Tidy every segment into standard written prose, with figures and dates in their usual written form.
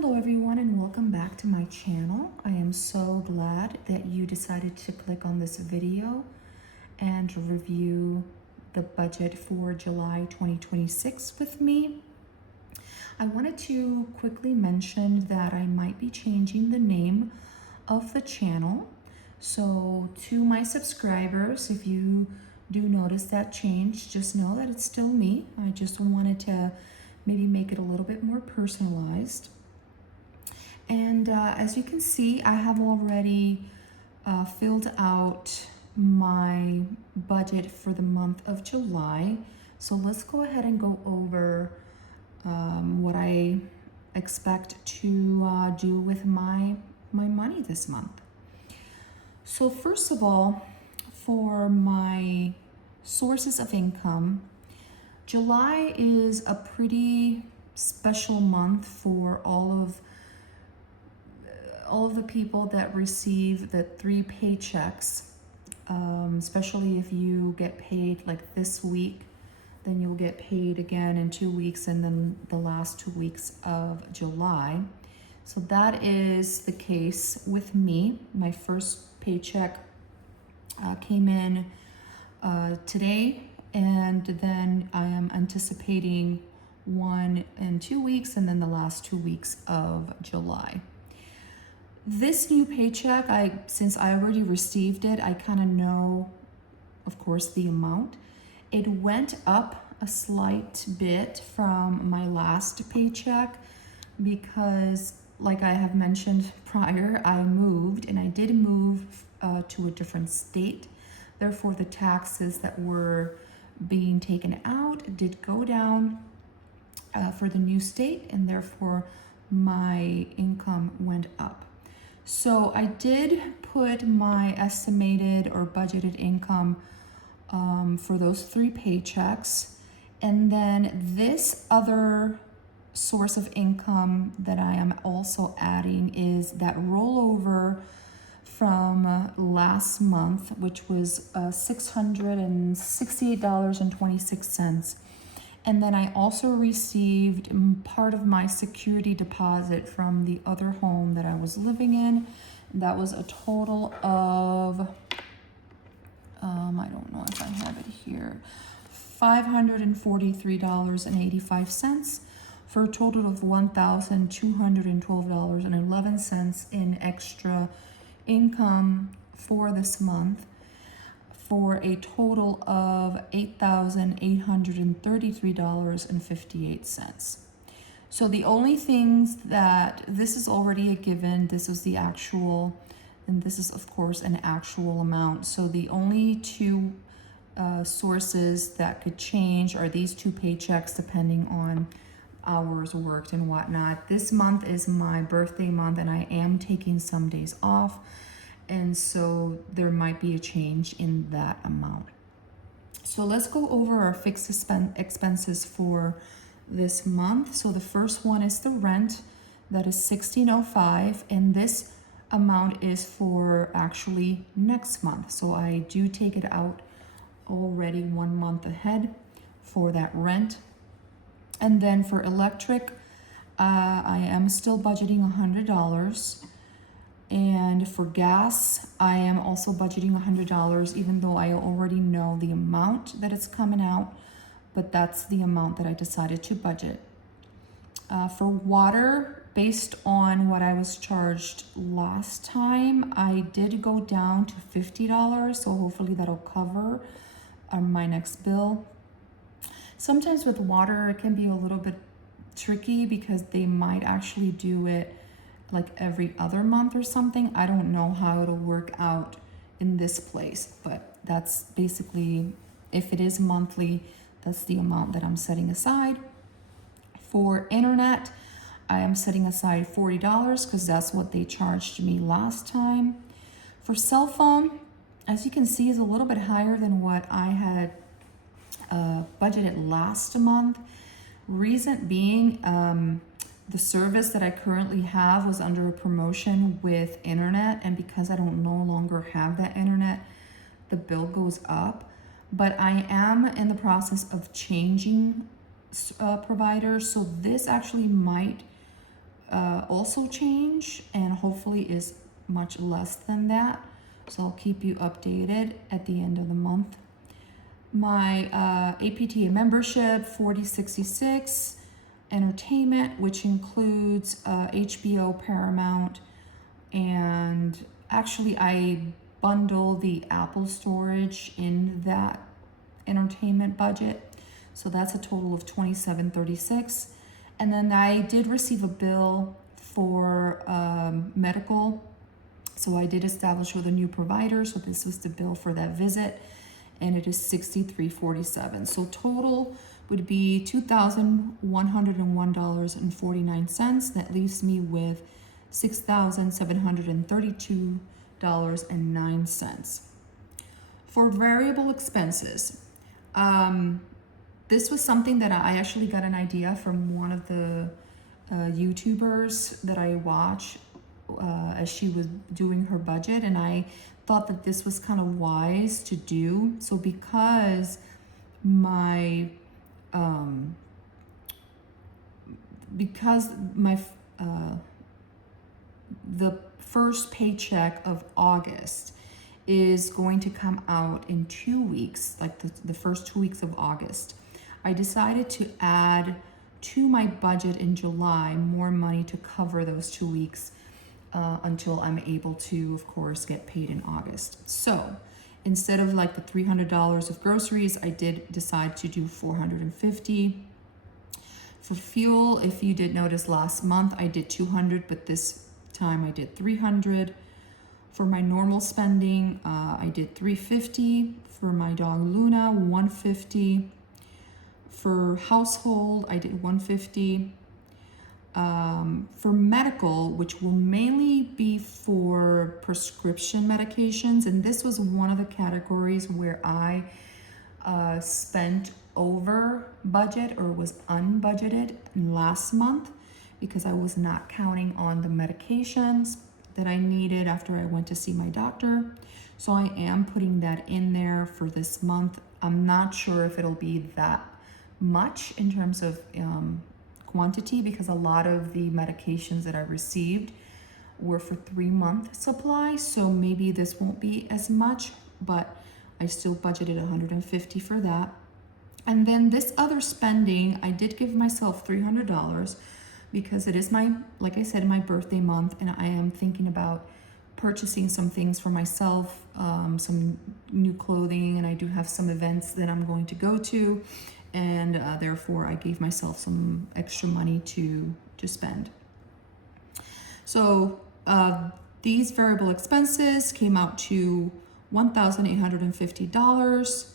Hello everyone and welcome back to my channel. I am so glad that you decided to click on this video and review the budget for July 2026 with me. I wanted to quickly mention that I might be changing the name of the channel. So to my subscribers, if you do notice that change, just know that it's still me. I just wanted to maybe make it a little bit more personalized. And as you can see, I have already filled out my budget for the month of July. So let's go ahead and go over what I expect to do with my money this month. So first of all, for my sources of income, July is a pretty special month for all of the people that receive the 3 paychecks, especially if you get paid like this week, then you'll get paid again in 2 weeks and then the last 2 weeks of July. So that is the case with me. My first paycheck came in today, and then I am anticipating one in 2 weeks and then the last 2 weeks of July. This new paycheck, since I already received it, I kind of know, of course, the amount. It went up a slight bit from my last paycheck because, like I have mentioned prior, I moved, and I did move to a different state. Therefore, the taxes that were being taken out did go down for the new state, and therefore my income went up. So I did put my estimated or budgeted income for those 3 paychecks. And then this other source of income that I am also adding is that rollover from last month, which was $668.26. And then I also received part of my security deposit from the other home that I was living in. That was a total of, I don't know if I have it here, $543.85 for a total of $1,212.11 in extra income for this month, for a total of $8,833.58. So the only things that, this is already a given, this is the actual, and this is of course an actual amount. So the only 2 sources that could change are these 2 paychecks depending on hours worked and whatnot. This month is my birthday month and I am taking some days off, and so there might be a change in that amount. So let's go over our fixed expenses for this month. So the first one is the rent. That is $1,605, and this amount is for actually next month. So I do take it out already 1 month ahead for that rent. And then for electric, I am still budgeting $100. And for gas, I am also budgeting $100, even though I already know the amount that it's coming out, but that's the amount that I decided to budget. For water, based on what I was charged last time, I did go down to $50, so hopefully that'll cover my next bill. Sometimes with water, it can be a little bit tricky because they might actually do it like every other month or something. I don't know how it'll work out in this place, but that's basically, if it is monthly, that's the amount that I'm setting aside. For internet, I am setting aside $40 because that's what they charged me last time. For cell phone, as you can see, is a little bit higher than what I had budgeted last month. Reason being, the service that I currently have was under a promotion with internet, and because I don't no longer have that internet, the bill goes up. But I am in the process of changing providers, so this actually might also change and hopefully is much less than that. So I'll keep you updated at the end of the month. My APTA membership, $40.66. Entertainment, which includes HBO, Paramount, and actually I bundle the Apple storage in that entertainment budget. So that's a total of $27.36. And then I did receive a bill for medical. So I did establish with a new provider. So this was the bill for that visit, and it is $63.47. So total would be $2,101.49. That leaves me with $6,732.09. For variable expenses, this was something that I actually got an idea from one of the YouTubers that I watch as she was doing her budget, and I thought that this was kind of wise to do. So because my the first paycheck of August is going to come out in 2 weeks, like the first 2 weeks of August, I decided to add to my budget in July more money to cover those 2 weeks until I'm able to, of course, get paid in August. So instead of like the $300 of groceries, I did decide to do $450. For fuel, if you did notice last month, I did $200, but this time I did $300. For my normal spending, I did $350. For my dog Luna, $150. For household, I did $150. For medical, which will mainly be for prescription medications, and this was one of the categories where I spent over budget or was unbudgeted last month because I was not counting on the medications that I needed after I went to see my doctor. So I am putting that in there for this month. I'm not sure if it'll be that much in terms of quantity, because a lot of the medications that I received were for 3-month supply. So maybe this won't be as much, but I still budgeted $150 for that. And then this other spending, I did give myself $300 because it is my, like I said, my birthday month, and I am thinking about purchasing some things for myself, some new clothing, and I do have some events that I'm going to go to, and therefore I gave myself some extra money to spend. So these variable expenses came out to $1,850,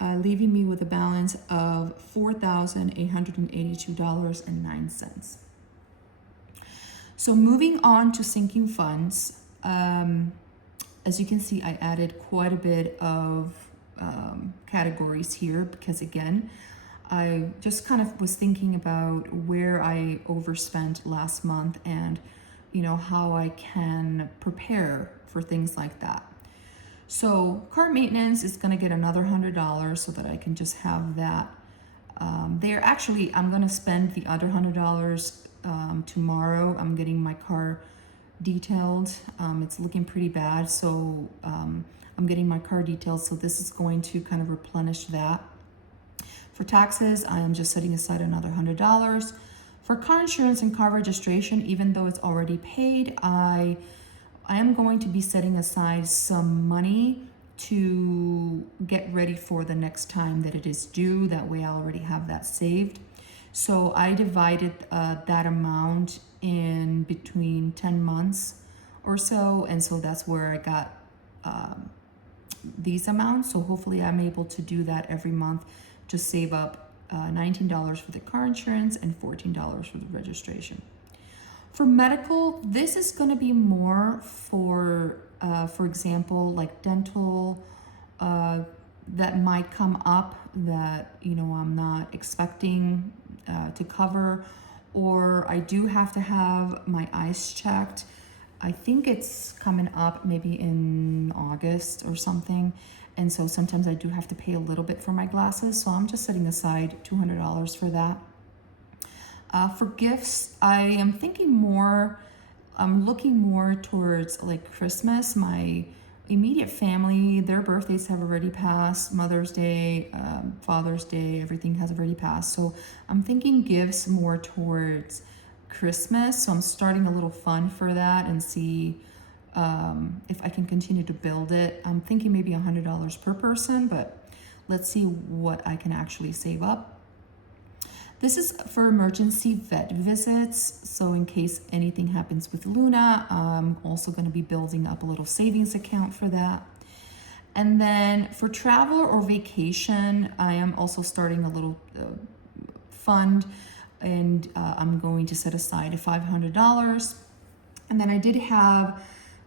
leaving me with a balance of $4,882.09. So moving on to sinking funds, as you can see, I added quite a bit of categories here because, again, I just kind of was thinking about where I overspent last month and, you know, how I can prepare for things like that. So car maintenance is going to get another $100 so that I can just have that there. Actually, I'm going to spend the other $100 tomorrow. I'm getting my car detailed. It's looking pretty bad, so I'm getting my car detailed, so this is going to kind of replenish that. For taxes, I am just setting aside another $100. For car insurance and car registration, even though it's already paid, I am going to be setting aside some money to get ready for the next time that it is due. That way I already have that saved. So I divided that amount in between 10 months or so, and so that's where I got these amounts. So hopefully I'm able to do that every month, just save up $19 for the car insurance and $14 for the registration. For medical, this is going to be more for example, like dental that might come up that, you know, I'm not expecting to cover, or I do have to have my eyes checked. I think it's coming up maybe in August or something, and so sometimes I do have to pay a little bit for my glasses, so I'm just setting aside $200 for that. For gifts, I am thinking more, I'm looking more towards like Christmas. My immediate family, their birthdays have already passed. Mother's Day, Father's Day, everything has already passed. So I'm thinking gifts more towards Christmas. So I'm starting a little fund for that and see if I can continue to build it. I'm thinking maybe $100 per person, but let's see what I can actually save up. This is for emergency vet visits. So in case anything happens with Luna, I'm also going to be building up a little savings account for that. And then for travel or vacation, I am also starting a little fund, and I'm going to set aside $500. And then I did have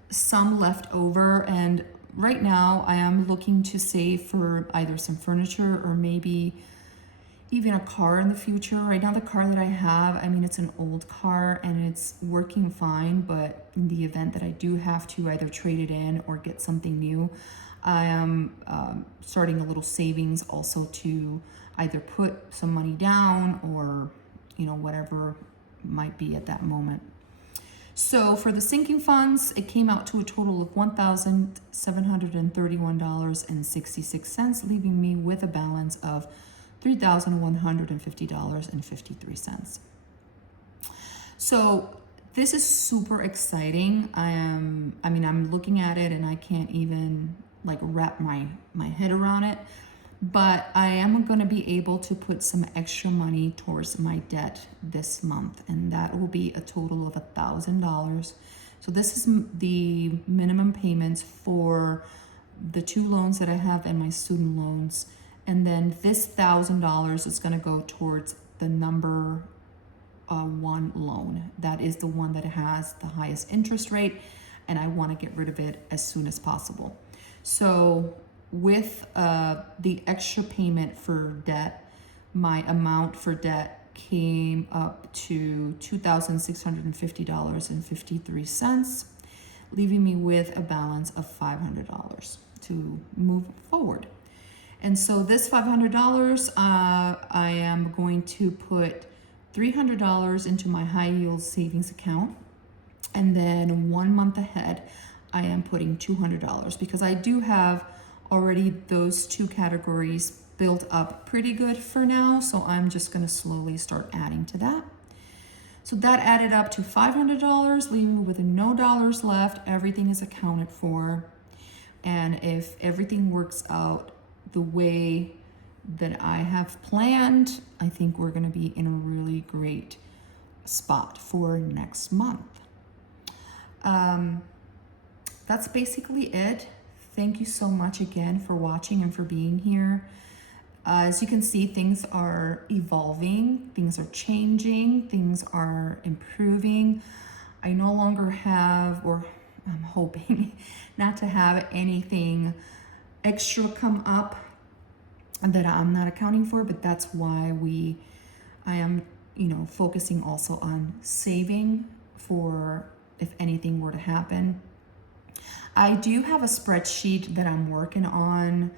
some left over, and right now I am looking to save for either some furniture or maybe even a car in the future. Right now the car that I have, I mean, it's an old car and it's working fine, but in the event that I do have to either trade it in or get something new, I am starting a little savings also to either put some money down or, you know, whatever might be at that moment. So for the sinking funds, it came out to a total of $1,731.66, leaving me with a balance of $3,150.53. So this is super exciting. I'm looking at it and I can't even like wrap my head around it. But I am going to be able to put some extra money towards my debt this month, and that will be a total of $1,000. So this is the minimum payments for the 2 loans that I have and my student loans. And then this $1,000 is going to go towards the number 1 loan. That is the one that has the highest interest rate, and I want to get rid of it as soon as possible. So with the extra payment for debt, my amount for debt came up to $2,650.53, leaving me with a balance of $500 to move forward. And so this $500, I am going to put $300 into my high yield savings account. And then 1 month ahead, I am putting $200 because I do have already those 2 categories built up pretty good for now. So I'm just going to slowly start adding to that. So that added up to $500, leaving me with no dollars left. Everything is accounted for. And if everything works out the way that I have planned, I think we're going to be in a really great spot for next month. That's basically it. Thank you so much again for watching and for being here. As you can see, things are evolving, things are changing, things are improving. I no longer have, or I'm hoping not to have anything extra come up that I'm not accounting for, but that's why I am, focusing also on saving for if anything were to happen. I do have a spreadsheet that I'm working on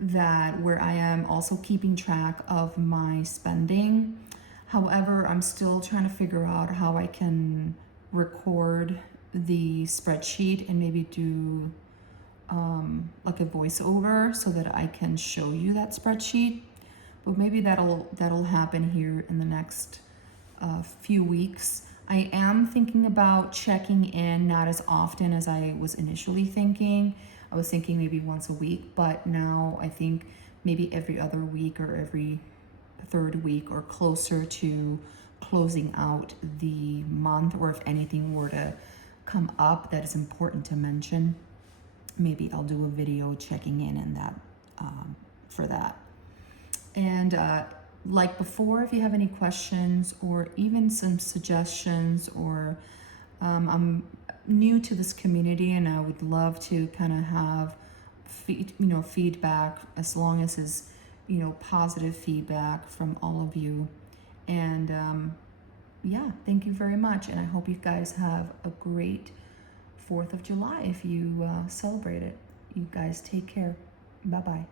where I am also keeping track of my spending. However, I'm still trying to figure out how I can record the spreadsheet and maybe do like a voiceover so that I can show you that spreadsheet. But maybe that'll happen here in the next few weeks. I am thinking about checking in, not as often as I was initially thinking. I was thinking maybe once a week, but now I think maybe every other week or every 3rd week or closer to closing out the month, or if anything were to come up that is important to mention, maybe I'll do a video checking in and that for that. And like before, if you have any questions or even some suggestions, or I'm new to this community and I would love to kind of have feedback, as long as it's positive feedback from all of you. And yeah, thank you very much, and I hope you guys have a great 4th of July if you celebrate it. You guys take care. Bye-bye.